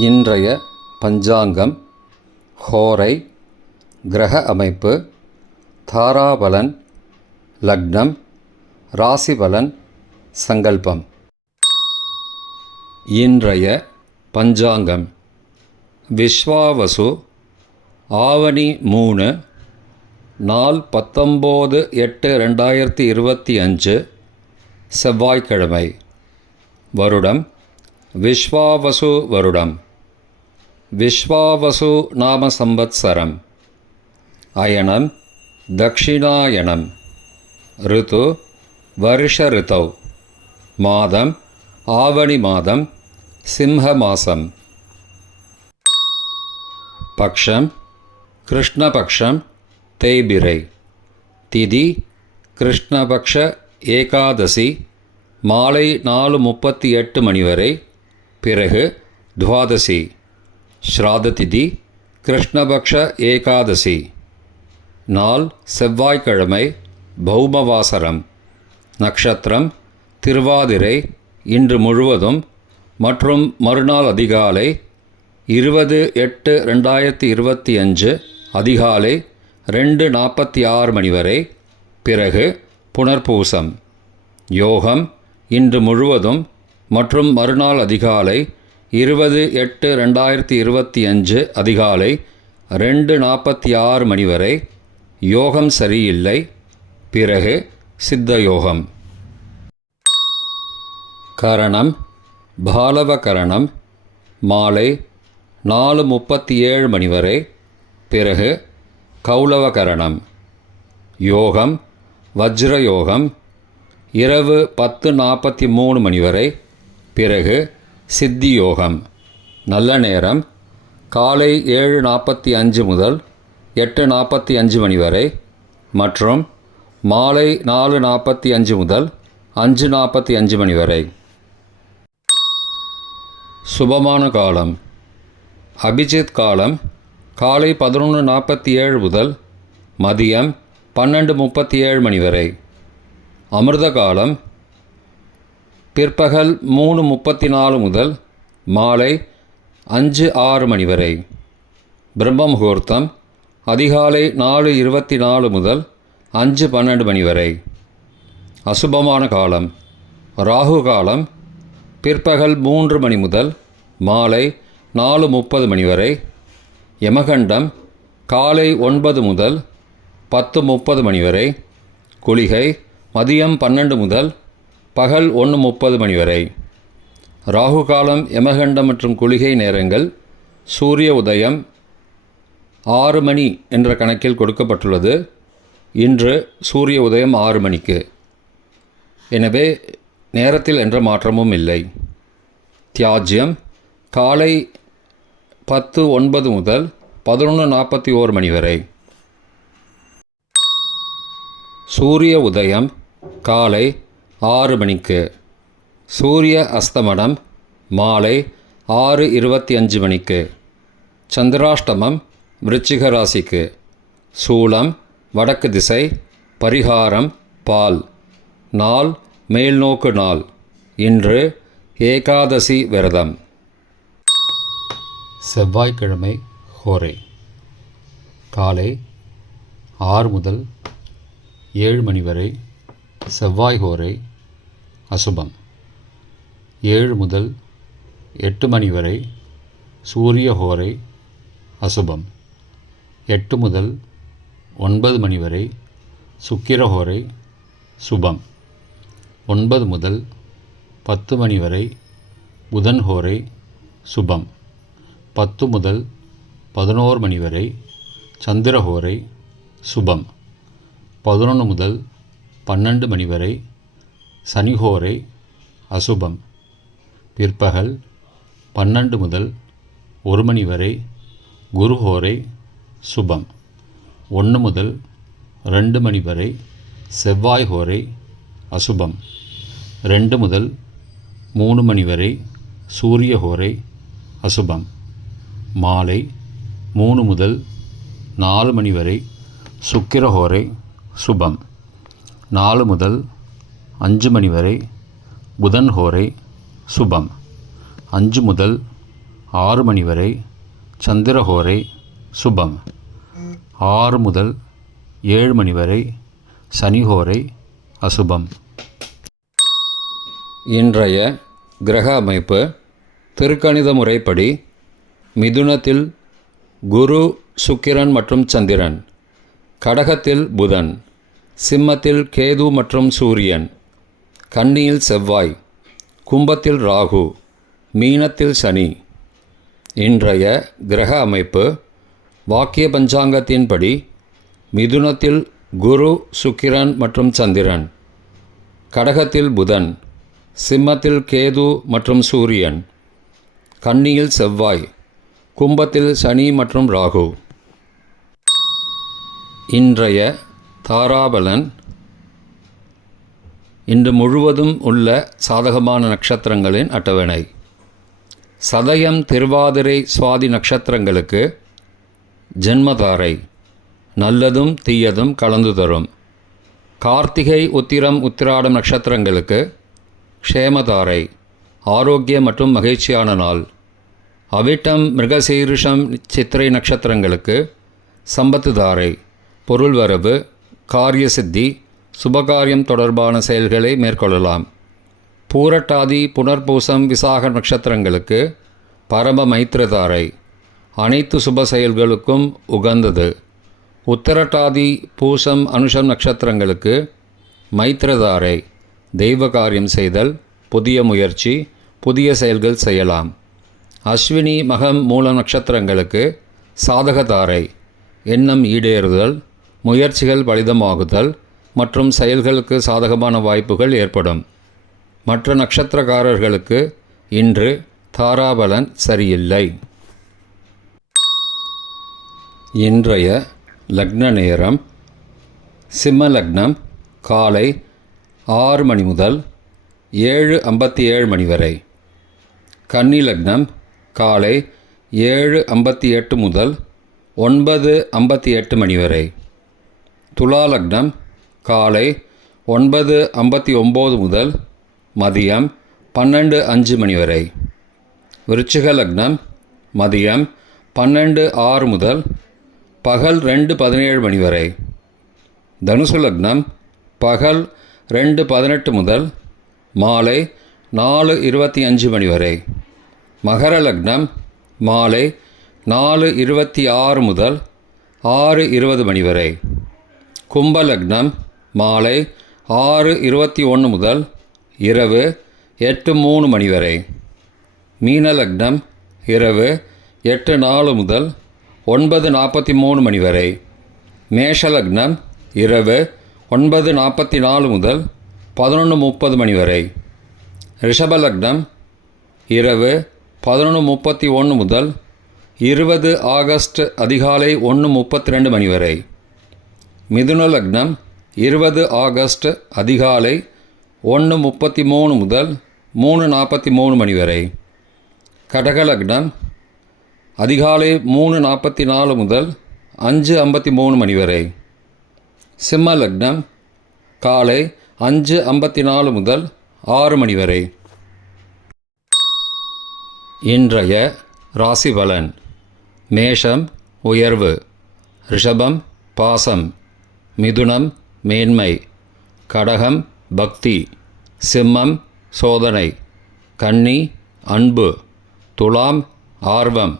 இன்றைய பஞ்சாங்கம், ஹோரை, கிரக அமைப்பு, தாராபலன், லக்னம், ராசிபலன், சங்கல்பம். இன்றைய பஞ்சாங்கம் விஸ்வாவசு, ஆவணி 3, நாள் 19/8/2025, செவ்வாய்க்கிழமை. வருடம் விஸ்வாவசு வருடம். விஸ்வாவசு நாம சம்பத்சரம். அயனம் தக்ஷிணாயனம். ரிது வருஷ ரிதௌ. மாதம் ஆவணி மாதம், சிம்ஹ மாசம். பக்ஷம் கிருஷ்ணபக்ஷம், தேய்பிரை. திதி கிருஷ்ணபக்ஷ ஏகாதசி, மாலை 4:38 மணி வரை, பிறகு துவாதசி. ஸ்ராத திதி கிருஷ்ணபக்ஷ ஏகாதசி. நாள் செவ்வாய்க்கிழமை, பௌமவாசரம். நட்சத்திரம் திருவாதிரை, இன்று முழுவதும் மற்றும் மறுநாள் அதிகாலை 20/8/2025 அதிகாலை 2:46 மணி வரை, பிறகு புனர்பூசம். யோகம் இன்று முழுவதும் மற்றும் மறுநாள் அதிகாலை 20/8/2025 அதிகாலை 2:46 மணி வரை. யோகம் சரியில்லை, பிறகு சித்த யோகம். கரணம் பாலவ கரணம், மாலை 4:37 மணி வரை, பிறகு கௌலவ கரணம். யோகம் வஜ்ர யோகம், இரவு 10:43 மணி வரை, பிறகு சித்தி யோகம். நல்ல நேரம் காலை 7:45 முதல் 8:45 மணி வரை மற்றும் மாலை 4:45 முதல் 5:45 மணி வரை. சுபமான காலம் அபிஜித் காலம் காலை 11:47 முதல் மதியம் 12:37 மணி வரை. அமிர்த காலம் பிற்பகல் 3:34 முதல் மாலை 5:06 மணி வரை. பிரம்ம முகூர்த்தம் அதிகாலை 4:24 முதல் 5:12 மணி வரை. அசுபமான காலம் ராகு காலம் பிற்பகல் 3 மணி முதல் மாலை 4:30 மணி வரை. யமகண்டம் காலை 9 முதல் 10:30 மணி வரை. குளிகை மதியம் 12 முதல் பகல் 1:30 மணி வரை. ராகு காலம், யமகண்டம் மற்றும் குளிகை நேரங்கள் சூரிய உதயம் 6 மணி என்ற கணக்கில் கொடுக்கப்பட்டுள்ளது. இன்று சூரிய உதயம் 6 மணிக்கு. எனவே நேரத்தில் என்ற மாற்றமும் இல்லை. தியாஜ்யம் காலை 10:09 முதல் 11:41 மணி வரை. சூரிய உதயம் காலை 6 மணிக்கு. சூரிய அஸ்தமனம் மாலை 6:25 மணிக்கு. சந்திராஷ்டமம் விருச்சிக ராசிக்கு. சூலம் வடக்கு திசை. பரிகாரம் பால். நாள் மேல்நோக்கு நாள். இன்று ஏகாதசி விரதம். செவ்வாய்க்கிழமை ஹோரை. காலை 6 முதல் 7 மணி வரை செவ்வாய் ஹோரை அசுபம். 7 முதல் 8 மணி வரை சூரிய ஹோரை அசுபம். 8 முதல் 9 மணி வரை சுக்கிர ஹோரை சுபம். 9 முதல் 10 மணி வரை புதன் ஹோரை சுபம். 10 முதல் 11 மணி வரை சந்திர ஹோரை சுபம். 11 முதல் 12 மணி வரை சனிஹோரை அசுபம். பிற்பகல் 12 முதல் 1 மணி வரை குருஹோரை சுபம். 1 முதல் 2 மணி வரை செவ்வாய் ஹோரை அசுபம். 2 முதல் 3 மணி வரை சூரிய ஹோரை அசுபம். மாலை 3 முதல் 4 மணி வரை சுக்கிர ஹோரை சுபம். 4 முதல் 5 மணி வரை புதன் ஹோரை சுபம். 5 முதல் 6 மணி வரை சந்திரஹோரை சுபம். 6 முதல் 7 மணி வரை சனிஹோரை அசுபம். இன்றைய கிரக அமைப்பு திருக்கணித முறைப்படி மிதுனத்தில் குரு, சுக்கிரன் மற்றும் சந்திரன், கடகத்தில் புதன், சிம்மத்தில் கேது மற்றும் சூரியன், கன்னியில் செவ்வாய், கும்பத்தில் ராகு, மீனத்தில் சனி. இன்றைய கிரக அமைப்பு வாக்கிய பஞ்சாங்கத்தின்படி மிதுனத்தில் குரு, சுக்கிரன் மற்றும் சந்திரன், கடகத்தில் புதன், சிம்மத்தில் கேது மற்றும் சூரியன், கன்னியில் செவ்வாய், கும்பத்தில் சனி மற்றும் ராகு. இன்றைய தாராபலன். இன்று முழுவதும் உள்ள சாதகமான நட்சத்திரங்களின் அட்டவணை. சதயம், திருவாதிரை, சுவாதி நட்சத்திரங்களுக்கு ஜென்மதாரை, நல்லதும் தீயதும் கலந்து தரும். கார்த்திகை, உத்திரம், உத்திராடம் நட்சத்திரங்களுக்கு க்ஷேமதாரை, ஆரோக்கிய மற்றும் மகிழ்ச்சியான நாள். அவிட்டம், மிருகசீரிஷம், சித்திரை நட்சத்திரங்களுக்கு சம்பத்துதாரை, பொருள் வரவு, காரிய சித்தி, சுபகாரியம் தொடர்பான செயல்களை மேற்கொள்ளலாம். பூரட்டாதி, புனர்பூசம், விசாக நட்சத்திரங்களுக்கு பரம மைத்திரதாரை, அனைத்து சுப செயல்களுக்கும் உகந்தது. உத்தரட்டாதி, பூசம், அனுஷம் நட்சத்திரங்களுக்கு மைத்திரதாரை, தெய்வ காரியம் செய்தல், புதிய முயற்சி, புதிய செயல்கள் செய்யலாம். அஸ்வினி, மகம், மூல நட்சத்திரங்களுக்கு சாதகதாரை, எண்ணம் ஈடேறுதல், முயற்சிகள் பலிதமாகுதல் மற்றும் செயல்களுக்கு சாதகமான வாய்ப்புகள் ஏற்படும். மற்ற நட்சத்திரக்காரர்களுக்கு இன்று தாராபலன் சரியில்லை. இன்றைய லக்ன நேரம். சிம்ம லக்னம் காலை 6 மணி முதல் 7:57 மணி வரை. கன்னி லக்னம் காலை 7:58 முதல் 9:58 மணி வரை. துலா லக்னம் காலை 9:59 முதல் மதியம் 12:05 மணி வரை. விருச்சிக லக்னம் மதியம் 12:06 முதல் பகல் 2:17 மணி வரை. தனுசு லக்னம் பகல் 2:18 முதல் மாலை 4:25 மணி வரை. மகர லக்னம் மாலை 4:26 முதல் 6:20 மணி வரை. கும்ப லக்னம் மாலை 6:21 முதல் இரவு 8:03 மணி வரை. மீன லக்னம் இரவு 8:04 முதல் 9:43 மணி வரை. மேஷ லக்னம் இரவு 9:44 முதல் 11:30 மணி வரை. ரிஷப லக்னம் இரவு 11:31 முதல் 20 ஆகஸ்ட் அதிகாலை 1:32 மணி வரை. மிதுன லக்னம் 20 ஆகஸ்ட் அதிகாலை 1:33 முதல் 3:43 மணி வரை. கடக லக்னம் அதிகாலை 3:44 முதல் 5:53 மணி வரை. சிம்ம லக்னம் காலை 5:54 முதல் 6 மணி வரை. இன்றைய ராசி பலன். மேஷம் உயர்வு, ரிஷபம் பாசம், மிதுனம் மேன்மை, கடகம் பக்தி, சிம்மம் சோதனை, கன்னி அன்பு, துலாம் ஆர்வம்,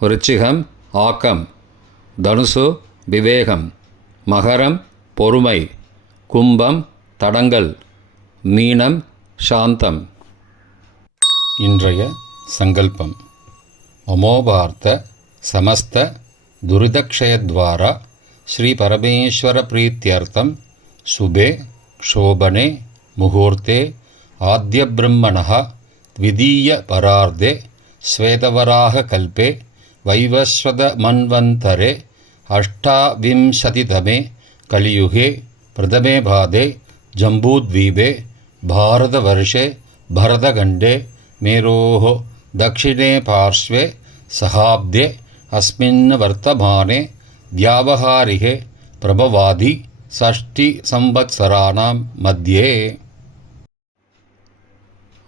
விருச்சிகம் ஆக்கம், தனுசு விவேகம், மகரம் பொறுமை, கும்பம் தடங்கல், மீனம் சாந்தம். இன்றைய சங்கல்பம். மமோபார்த்த சமஸ்த துரிதக்ஷயத்வாரா ஸ்ரீ பரமேஸ்வர பிரீத்யர்த்தம் சுபே க்ஷோபனே முகூர்த்தே ஆத்ய பிரம்மணः த்விதீய பரார்த்தே ஸ்வேதவராக கல்பே வைவஸ்வத மன்வந்தரே அஷ்டாவிம்சதிதமே கலியுகே பிரதமே பாதே ஜம்பூத்வீபே பாரதவர்ஷே பரதகண்டே மேரோः दक्षिणे पार्श्वे सहाब्दे अस्मिन् वर्तमाने व्यावहारिके प्रभवादि षष्टिसंवत्सराणां मध्ये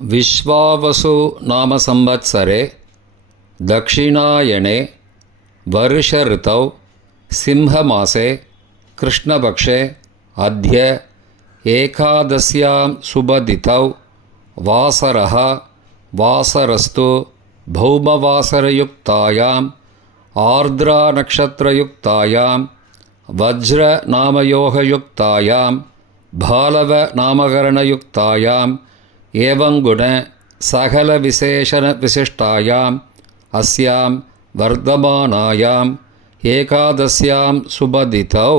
विश्वावसु नाम संवत्सरे दक्षिणायने वर्षऋतौ सिंहमासे कृष्णपक्षे अद्य एकादश्यां शुभतिथौ वासरः वासरस्तु भौमवासरयुक्तायाम् आर्द्रानक्षत्रयुक्तायां वज्रनामयोगयुक्तायां भालवनामकरणयुक्तायाम् एवंगुण सकलविशेषणविशिष्टायाम् अस्यां वर्धमानायाम् एकादश्यां शुभतिथौ